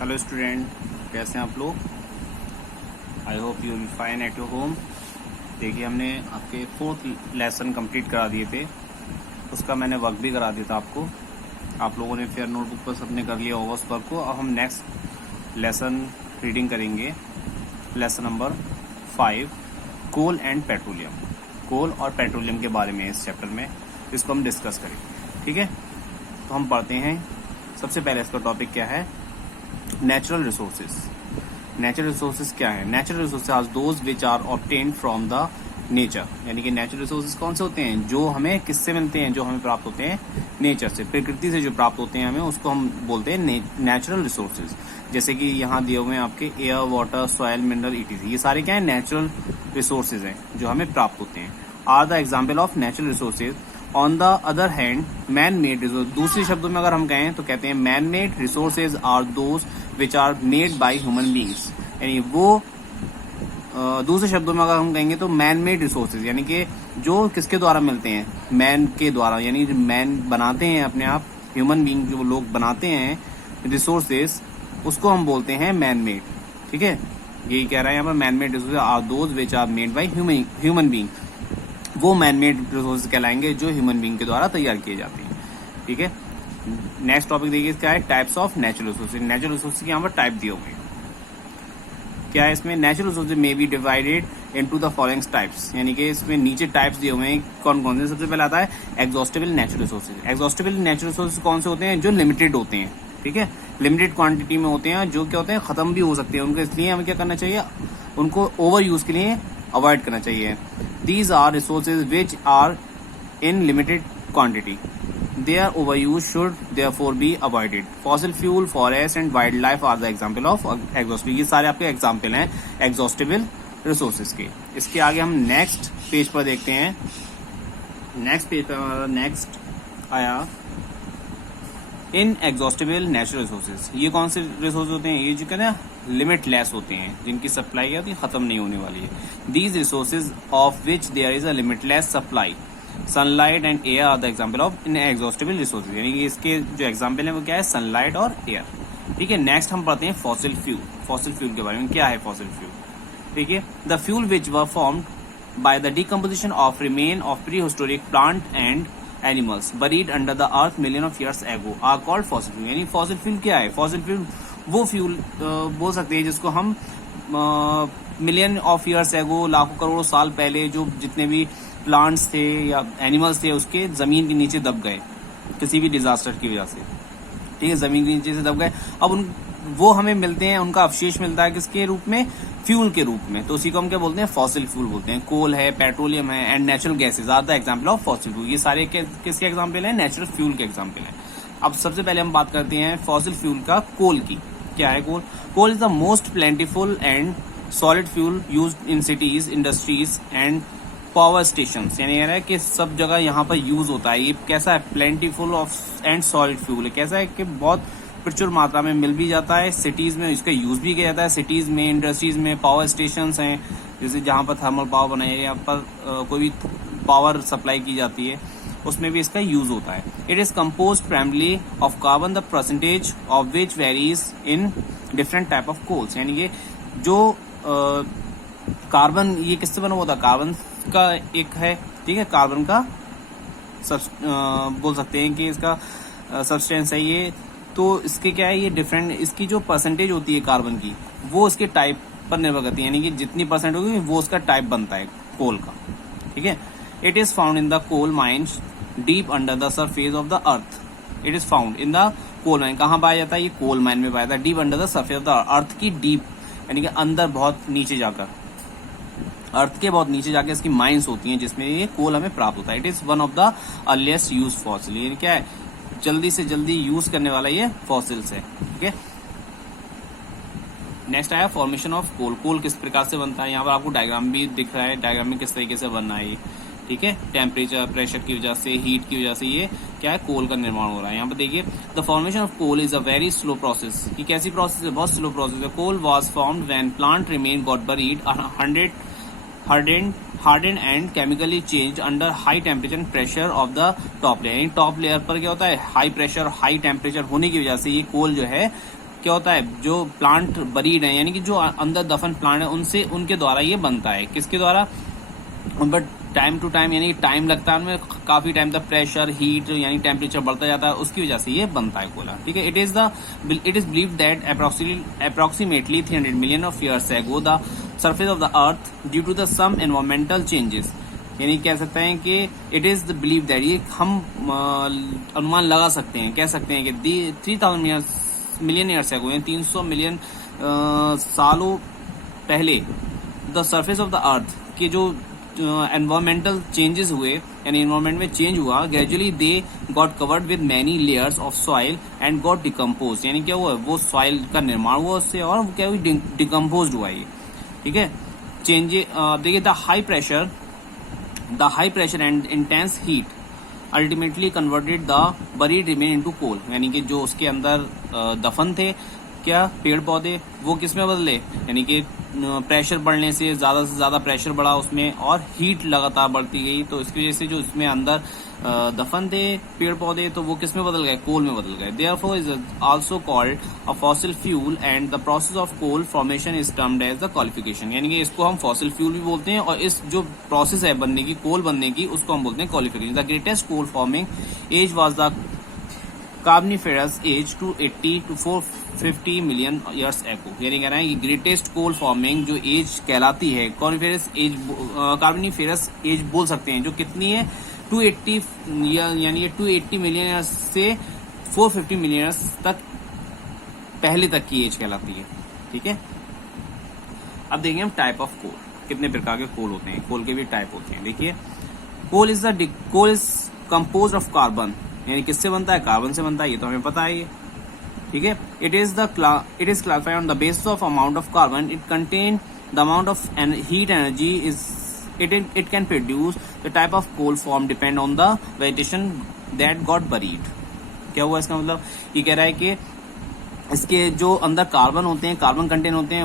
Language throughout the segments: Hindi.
हेलो स्टूडेंट, कैसे हैं आप लोग। I hope you will fine at your home. देखिए, हमने आपके 4th लेसन कंप्लीट करा दिए थे, उसका मैंने वर्क भी करा दिया था आपको। आप लोगों ने फेयर नोटबुक पर सबने कर लिया होगा उस वर्क को। अब हम नेक्स्ट लेसन रीडिंग करेंगे, lesson number 5, coal and petroleum. Coal और पेट्रोलियम के बारे में इस चैप्टर में इसको हम डिस्कस करेंगे, ठीक है। तो हम पढ़ते हैं। सबसे पहले इसका टॉपिक क्या है, नेचुरल रिसोर्सेज। नेचुरल रिसोर्सेज क्या है? Natural resources are those which are obtained from the nature. यानी कि नेचुरल रिसोर्सेज कौन से होते हैं? जो हमें किससे मिलते हैं? जो हमें प्राप्त होते हैं नेचर से, प्रकृति से जो प्राप्त होते हैं हमें, उसको हम बोलते हैं नेचुरल रिसोर्सेज। जैसे कि यहाँ दिए हुए हैं आपके air, water, soil, mineral, etc. ये सारे क्या है? नेचुरल रिसोर्सेज हैं जो हमें प्राप्त होते हैं। Are the example of natural resources. On the other hand, man made resource. दूसरे शब्दों में अगर हम कहें तो कहते हैं man made resources are those which are made by human beings. यानी वो दूसरे शब्दों में अगर हम कहेंगे तो मैन मेड रिसोर्सेज, यानी कि जो किसके द्वारा मिलते हैं? मैन के द्वारा। यानी मैन बनाते हैं अपने आप, ह्यूमन बींग जो लोग बनाते हैं रिसोर्सेज, उसको हम बोलते हैं मैन मेड, ठीक है। यही कह रहा है यहाँ पर, man made resources are those which are made by human being. वो मैन मेड रिसोर्सेज कहलाएंगे जो ह्यूमन बींग के द्वारा तैयार किए जाते हैं, ठीक है। नेक्स्ट टॉपिक देखिए, क्या है? Types of natural resources. Natural resources के यहाँ पर टाइप दिए हुए हैं। क्या है इसमें? Natural resources may be divided into the following types. यानी कि इसमें नीचे टाइप्स दिए हुए हैं, कौन कौन से। सबसे पहले आता है exhaustible natural resources. Exhaustible natural resources कौन से होते हैं? जो लिमिटेड होते हैं, ठीक है, लिमिटेड क्वांटिटी में होते हैं, जो क्या होते हैं? खत्म भी हो सकते हैं उनको। इसलिए हमें क्या करना चाहिए? उनको ओवर यूज के लिए अवॉइड करना चाहिए। These are resources which are in limited quantity. Their overuse should therefore be avoided. Fossil fuel, forest and wildlife are the example of exhaustible. ये सारे आपके एग्जाम्पल हैं exhaustible resources के। इसके आगे हम नेक्स्ट पेज पर देखते हैं। नेक्स्ट पेज पर हमारा नेक्स्ट आया इन एग्जॉस्टेबल नेचुरल रिसोर्सेज। ये कौन से रिसोर्स होते हैं? ये जो कहते हैं लिमिटलेस होते हैं, जिनकी सप्लाई क्या होती है? खत्म नहीं होने वाली है। These resources of which there is a limitless supply. Sunlight and air are the example of inexhaustible resources. यानी कि इसके जो एग्जाम्पल है वो क्या है? सनलाइट और एयर, ठीक है। नेक्स्ट हम पढ़ते हैं फॉसिल फ्यूल। फॉसिल फ्यूल के बारे में क्या है फॉसिल फ्यूल? ठीक है, the fuel which were formed by the decomposition of remain of prehistoric plant and animals buried under the earth million of years ago are called fossil fuel. यानी फॉसिल फ्यूल क्या है? फॉसिल फ्यूल वो फ्यूल बोल सकते हैं जिसको हम मिलियन ऑफ ईयर्स एगो, लाखों करोड़ों साल पहले जो जितने भी प्लांट्स थे या एनिमल्स थे उसके जमीन के नीचे दब गए किसी भी डिजास्टर की वजह से, ठीक है, जमीन के नीचे से दब गए। अब वो हमें मिलते हैं, उनका अवशेष मिलता है किसके रूप में? फ्यूल के रूप में। तो उसी को हम क्या बोलते हैं? फॉसिल फ्यूल बोलते हैं। कोल है, पेट्रोलियम है and natural gases are the example of fossil fuel. ये सारे किसके एग्जाम्पल हैं? नेचुरल फ्यूल के एग्जाम्पल हैं। अब सबसे पहले हम बात करते हैं फॉसिल फ्यूल का, कोल की। क्या है coal? Coal is the most plentiful and solid fuel used in cities, industries and power station. यानी यह है कि सब जगह यहाँ पर यूज होता है। ये कैसा है? प्लेंटिफुल ऑफ एंड सॉलिड फ्यूल है। कैसा है कि बहुत प्रचुर मात्रा में मिल भी जाता है, सिटीज में इसका यूज भी किया जाता है, सिटीज में, इंडस्ट्रीज में, पावर स्टेशन हैं जैसे जहाँ पर थर्मल पावर बनाई है, यहाँ पर कोई भी पावर सप्लाई की जाती है, उसमें भी इसका यूज होता है। It is compose primarily of carbon, the percentage of which varies in different type of coals. यानी कि जो कार्बन, ये किससे बना हुआ था? कार्बन का एक है, ठीक है, कार्बन का बोल सकते हैं कि इसका सब्सटेंस है ये। तो इसके क्या है? ये डिफरेंट, इसकी जो परसेंटेज होती है कार्बन की, वो इसके टाइप पर निर्भर करती है। यानी कि जितनी परसेंट होगी वो उसका टाइप बनता है कोल का, ठीक है। It is found in the coal mines deep under the surface of the earth. It is found in the coal mine. कहाँ पाया जाता है? ये कोल माइन में पाया जाता है। Deep under the surface of the अर्थ की डीप, यानी कि अंदर बहुत नीचे जाकर, अर्थ के बहुत नीचे जाके इसकी माइंस होती हैं जिसमें ये कोल हमें प्राप्त होता है। It is one of the earliest use fossil. ये क्या है? जल्दी से जल्दी यूज करने वाला ये फॉसिल्स है, ठीक है। नेक्स्ट आया फॉर्मेशन ऑफ कोल। कोल किस प्रकार से बनता है? यहाँ पर आपको डायग्राम भी दिख रहा है, डायग्राम में किस तरीके से बनना है ये, ठीक है। टेम्परेचर, प्रेशर की वजह से, हीट की वजह से ये क्या है? कोल का निर्माण हो रहा है। यहाँ पर देखिए, the formation of coal is a very slow process. ये कैसी प्रोसेस है? बहुत स्लो प्रोसेस है। Coal was formed when plant remain got buried hardened and chemically changed under high temperature and pressure of the top layer। Top layer पर क्या होता है? हाई प्रेशर, हाई टेम्परेचर होने की वजह से ये कोल जो है क्या होता है, जो प्लांट बरीड है यानी कि जो अंदर दफन प्लांट है उनसे, उनके द्वारा ये बनता है। किसके द्वारा? बट टाइम टू टाइम यानी टाइम लगता है उनमें, काफी टाइम तक प्रेशर, हीट यानी टेम्परेचर बढ़ता जाता है, उसकी वजह से ये बनता है कोयला। ठीक है। It is believed that approximately 300 million of years ago the surface of the earth due to the some environmental changes, यानी कह सकते हैं कि it is the believe that, ये हम अनुमान लगा सकते हैं, कह सकते हैं कि 3000 मिलियन ईयर्स एगो, यानी 300 मिलियन सालों पहले द सरफेस ऑफ द अर्थ के जो एनवायरमेंटल चेंजेस हुए, यानी एनवायरमेंट में चेंज हुआ, gradually they got covered with many layers of soil and got decompose, यानी क्या हुआ, वो सॉइल का निर्माण हुआ उससे और वो क्या हुई, डिकम्पोज हुआ ये। ठीक है। चेंजेस देखिए, the high pressure and intense heat ultimately converted the buried remain into coal, यानी कि जो उसके अंदर दफन थे क्या पेड़ पौधे, वो किस में बदले, यानी कि प्रेशर बढ़ने से ज्यादा प्रेशर बढ़ा उसमें और हीट लगातार बढ़ती गई, तो इसकी वजह से जो इसमें अंदर दफन थे पेड़ पौधे तो वो किस में बदल गए, कोल में बदल गए। Therefore is also called a fossil fuel and the process of coal formation is termed as the qualification, यानी कि इसको हम फॉसिल फ्यूल भी बोलते हैं और इस जो प्रोसेस है बनने की, कोल बनने की, उसको हम बोलते हैं qualification. The greatest coal forming age was the carboniferous age 280 to 450 million years ago, यानी कह रहे हैं कि ग्रेटेस्ट कोल फॉर्मिंग जो एज कहलाती है, कॉनिफेरस एज, कार्बनिफेरस एज बोल सकते हैं, जो कितनी है 280 यानी ये 280 मिलियन ईयर्स से 450 मिलियन ईयर्स तक पहले तक की एज कहलाती है। ठीक है। अब देखेंगे हम टाइप ऑफ कोल, कितने प्रकार के कोल होते हैं, कोल के भी टाइप होते हैं। देखिए, coal is compose of carbon, यानी किससे बनता है, कार्बन से बनता है, ये तो हमें पता है ये। ठीक है। It is classified on the basis of amount of carbon it contain, the amount of heat energy is it can produce. The type of coal form depend on the vegetation that got buried. क्या हुआ इसका मतलब, ये कह रहा है कि इसके जो अंदर कार्बन होते हैं, कार्बन कंटेंट होते हैं,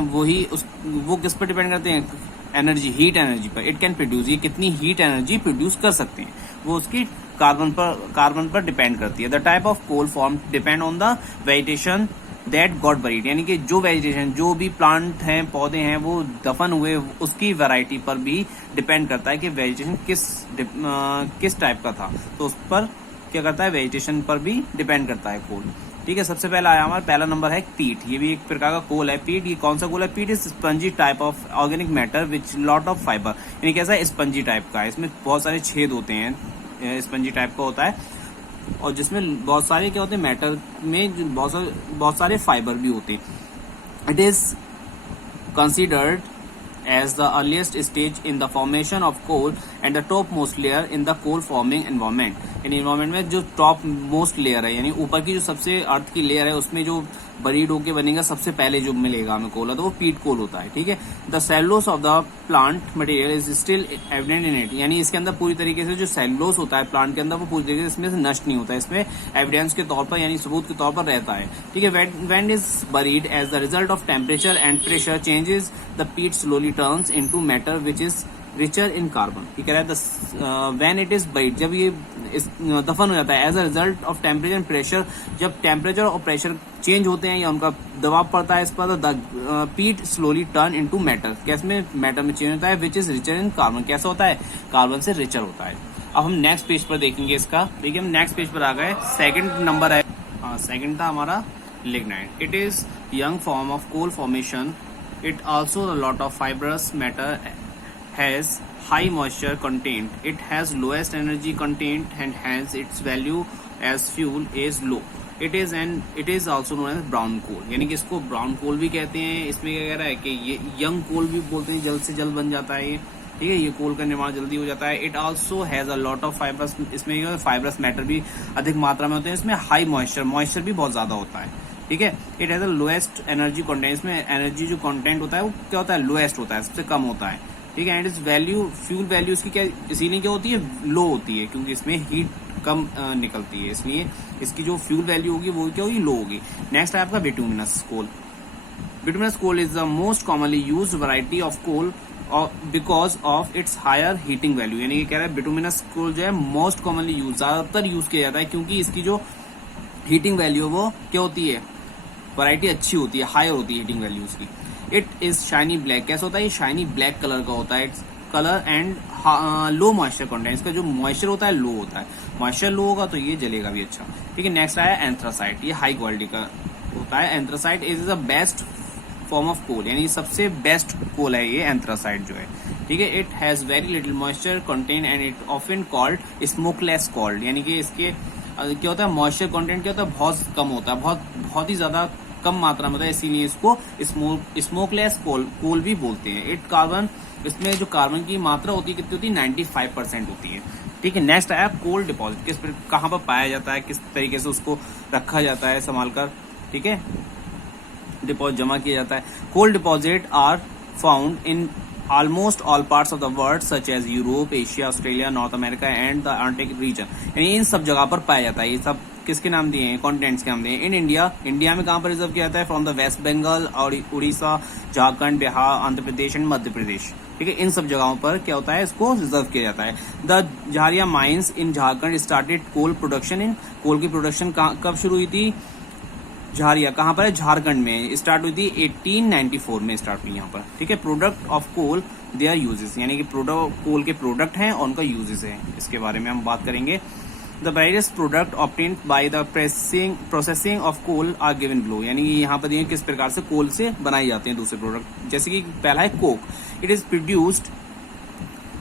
वो किस पर डिपेंड करते हैं, एनर्जी, हीट एनर्जी पर। इट कैन प्रोड्यूस, ये कितनी हीट एनर्जी प्रोड्यूस कर सकते हैं, वो उसकी कार्बन पर डिपेंड करती है। The type of coal form depend on the vegetation that got buried, यानी कि जो वेजिटेशन, जो भी प्लांट हैं, पौधे हैं, वो दफन हुए, उसकी वैरायटी पर भी डिपेंड करता है कि वेजिटेशन किस टाइप का था, तो उस पर क्या करता है, वेजिटेशन पर भी डिपेंड करता है कोल। ठीक है। सबसे पहला आया हमारा, पहला नंबर है पीट, ये भी एक प्रकार का कोल है। पीट, ये कौन सा कोल है, पीट is spongy type of organic matter which lot of fibre, यानी कैसा है, स्पंजी टाइप का है, इसमें बहुत सारे छेद होते हैं, स्पंजी टाइप का होता है, और जिसमें बहुत सारे क्या होते हैं, मैटर में बहुत सारे फाइबर भी होते हैं। It is considered as the earliest stage in the formation of coal and the top most layer in the coal forming environment, यानी environment में जो टॉप मोस्ट लेयर है, यानी ऊपर की जो सबसे अर्थ की लेयर है, उसमें जो बरीड होके बनेगा सबसे पहले जो मिलेगा हमें कोल, तो वो पीट कोल होता है। ठीक है। The cellulose of the plant material is still evident in it, यानी इसके अंदर पूरी तरीके से जो सेलुलोस होता है प्लांट के अंदर, वो पूरी तरीके से इसमें से नष्ट नहीं होता है, इसमें एविडेंस के तौर पर, यानी सबूत के तौर पर रहता है। ठीक है। When is buried as the result of temperature and pressure changes, the peat slowly turns into matter which is richer in carbon. ये कह रहा है व्हेन इट इज बरीड, जब ये दफन हो जाता है, as a result of temperature and pressure, जब टेम्परेचर और प्रेशर चेंज होते हैं या उनका दबाव पड़ता है इस पर, the peat slowly turn into matter, कैसे में, मैटर में चेंज होता है, which is richer in carbon, कैसा होता है, कार्बन से रिचर होता है। अब हम नेक्स्ट पेज पर देखेंगे इसका। देखिए, हम नेक्स्ट पेज पर आ गए, सेकंड नंबर है, सेकंड था हमारा lignite. It is young form of coal formation, it also a lot of fibrous matter, has high moisture content, it has lowest energy content and hence its value as fuel is low. It is also known as brown coal, यानी कि इसको ब्राउन कोल भी कहते हैं। इसमें क्या कह रहा है कि ये यंग कोल भी बोलते हैं, जल्द से जल्द बन जाता है ये। ठीक है। ये कोल का निर्माण जल्दी हो जाता है। It also has a lot of fibrous, इसमें फाइबरस मैटर भी अधिक मात्रा में होते हैं। इसमें हाई मॉइस्चर भी बहुत ज्यादा होता है। ठीक है। It has a lowest energy content, इसमें एनर्जी जो कंटेंट होता है वो क्या होता है, लोएस्ट होता है, सबसे कम होता है। ठीक है। एंड इस वैल्यू, फ्यूल वैल्यू इसकी क्या, इसीलिए क्या होती है, लो होती है, क्योंकि इसमें हीट कम निकलती है, इसलिए इसकी जो फ्यूल वैल्यू होगी वो क्या होगी, लो होगी। नेक्स्ट है आपका bituminous coal. Bituminous coal is the most commonly used variety of coal because of its higher heating value, यानी कि कह रहा है बिटुमिनस कोल जो है मोस्ट कॉमनली यूज, ज्यादातर यूज किया जाता है, क्योंकि इसकी जो हीटिंग वैल्यू वो क्या होती है, वैरायटी अच्छी होती है, हाई होती है हीटिंग वैल्यू उसकी। इट इज शाइनी ब्लैक, कैसा होता है ये शाइनी ब्लैक कलर का होता है। Its colour and low moisture content, इसका जो मॉइस्चर होता है लो होता है, मॉइस्चर लो होगा तो ये जलेगा भी अच्छा। ठीक है, नेक्स्ट आया एंथ्रासाइट, ये हाई क्वालिटी का होता है। Anthracite is the best form of coal, यानी सबसे बेस्ट कोल है ये एंथ्रासाइट जो है। ठीक है, it has very little moisture content and it often called smokeless coal, यानी कि इसके क्या होता है मॉइस्चर कंटेंट क्या होता है बहुत कम होता है, बहुत ही ज्यादा कम मात्रा में होता है, इसीलिए इसको स्मोकलेस कोल भी बोलते हैं। इट कार्बन, इसमें जो कार्बन की मात्रा होती है कितनी होती है 95% होती है। ठीक है, नेक्स्ट आया कोल डिपॉजिट, कहाँ पर पाया जाता है, किस तरीके से उसको रखा जाता है संभाल कर। ठीक है, डिपॉजिट जमा किया जाता है। Coal deposit are found in almost all parts of the world such as Europe, Asia, Australia, North America and the Arctic region, यानी इन सब जगह पर पाया जाता है। ये सब किसके नाम दिए हैं, कॉन्टिनेंट्स के नाम दिए हैं। इन इंडिया, इंडिया में कहाँ पर रिजर्व किया जाता है, फ्रॉम द वेस्ट बंगाल और उड़ीसा, झारखंड, बिहार, आंध्र प्रदेश एंड मध्य प्रदेश। ठीक है, इन सब जगहों पर क्या होता है इसको रिजर्व किया जाता है। The Jharia mines in Jharkhand started coal production in, coal की प्रोडक्शन कब शुरू हुई थी, झारिया कहाँ पर है, झारखंड में स्टार्ट हुई थी 1894 में स्टार्ट हुई यहाँ पर। ठीक है, product of coal their uses, यानी कि प्रोडक्ट कोल के प्रोडक्ट हैं और उनका यूजेस है, इसके बारे में हम बात करेंगे। The various product obtained by the processing of coal are given below, यानी यहाँ पर ये किस प्रकार से कोल से बनाए जाते हैं दूसरे प्रोडक्ट। जैसे कि पहला है coke, it is produced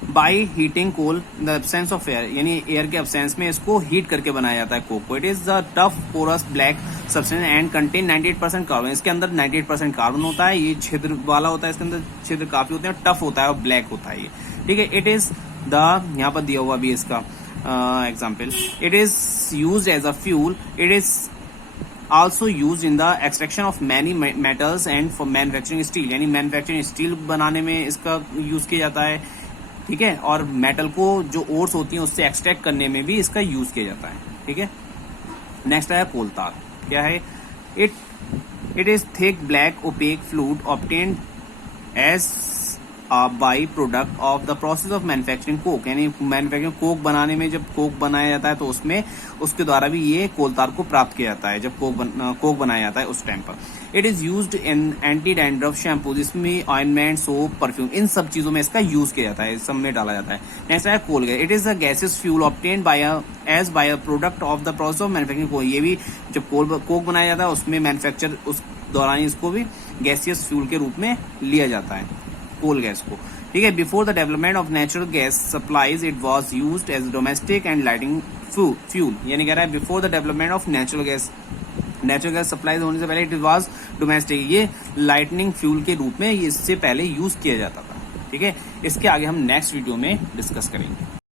by heating coal in the absence of air, यानी एयर के एब्सेंस में इसको हीट करके बनाया जाता है कोक को। It is the tough porous black substance and contain 98% carbon, इसके अंदर 98% कार्बन होता है, ये छिद्र वाला होता है, इसके अंदर छिद्र काफी होते हैं, टफ होता है और ब्लैक होता है ये। ठीक है, इट इज द, यहाँ पर दिया हुआ भी इसका example, it is use as a fuel, it is also used in the extraction of many metals and for manufacturing steel, यानी मैन्युफैक्चरिंग स्टील बनाने में इसका यूज किया जाता है। ठीक है, और मेटल को जो ओर्स होती हैं उससे एक्सट्रैक्ट करने में भी इसका यूज किया जाता है। ठीक है, नेक्स्ट आया कोल तार, क्या है, it is thick black opaque fluid obtained as by product of the process of manufacturing coke, यानी मैन्युफैक्चरिंग कोक बनाने में जब कोक बनाया जाता है तो उसमें उसके द्वारा भी ये कोल तार को प्राप्त किया जाता है, जब कोक बनाया जाता है उस टाइम पर। It is used in anti dandruff shampoo, जिसमें ऑइंटमेंट, सोप, परफ्यूम, इन सब चीजों में इसका यूज किया जाता है, इस सब में डाला जाता है। नेक्स्ट है coal gas, it is a gaseous fuel obtained by a product of the process of manufacturing coke, ये भी जब कोक बनाया जाता है उसमें मैन्युफैक्चर उस दौरान इसको भी गैसियस फ्यूल के रूप में लिया जाता है कोल गैस को। ठीक है, before the development of natural gas supplies it was used as domestic and lighting fuel, यानी कह रहा है before the development of natural gas supplies होने से पहले इट वाज डोमेस्टिक, ये लाइटनिंग फ्यूल के रूप में इससे पहले यूज किया जाता था। ठीक है, इसके आगे हम नेक्स्ट वीडियो में डिस्कस करेंगे।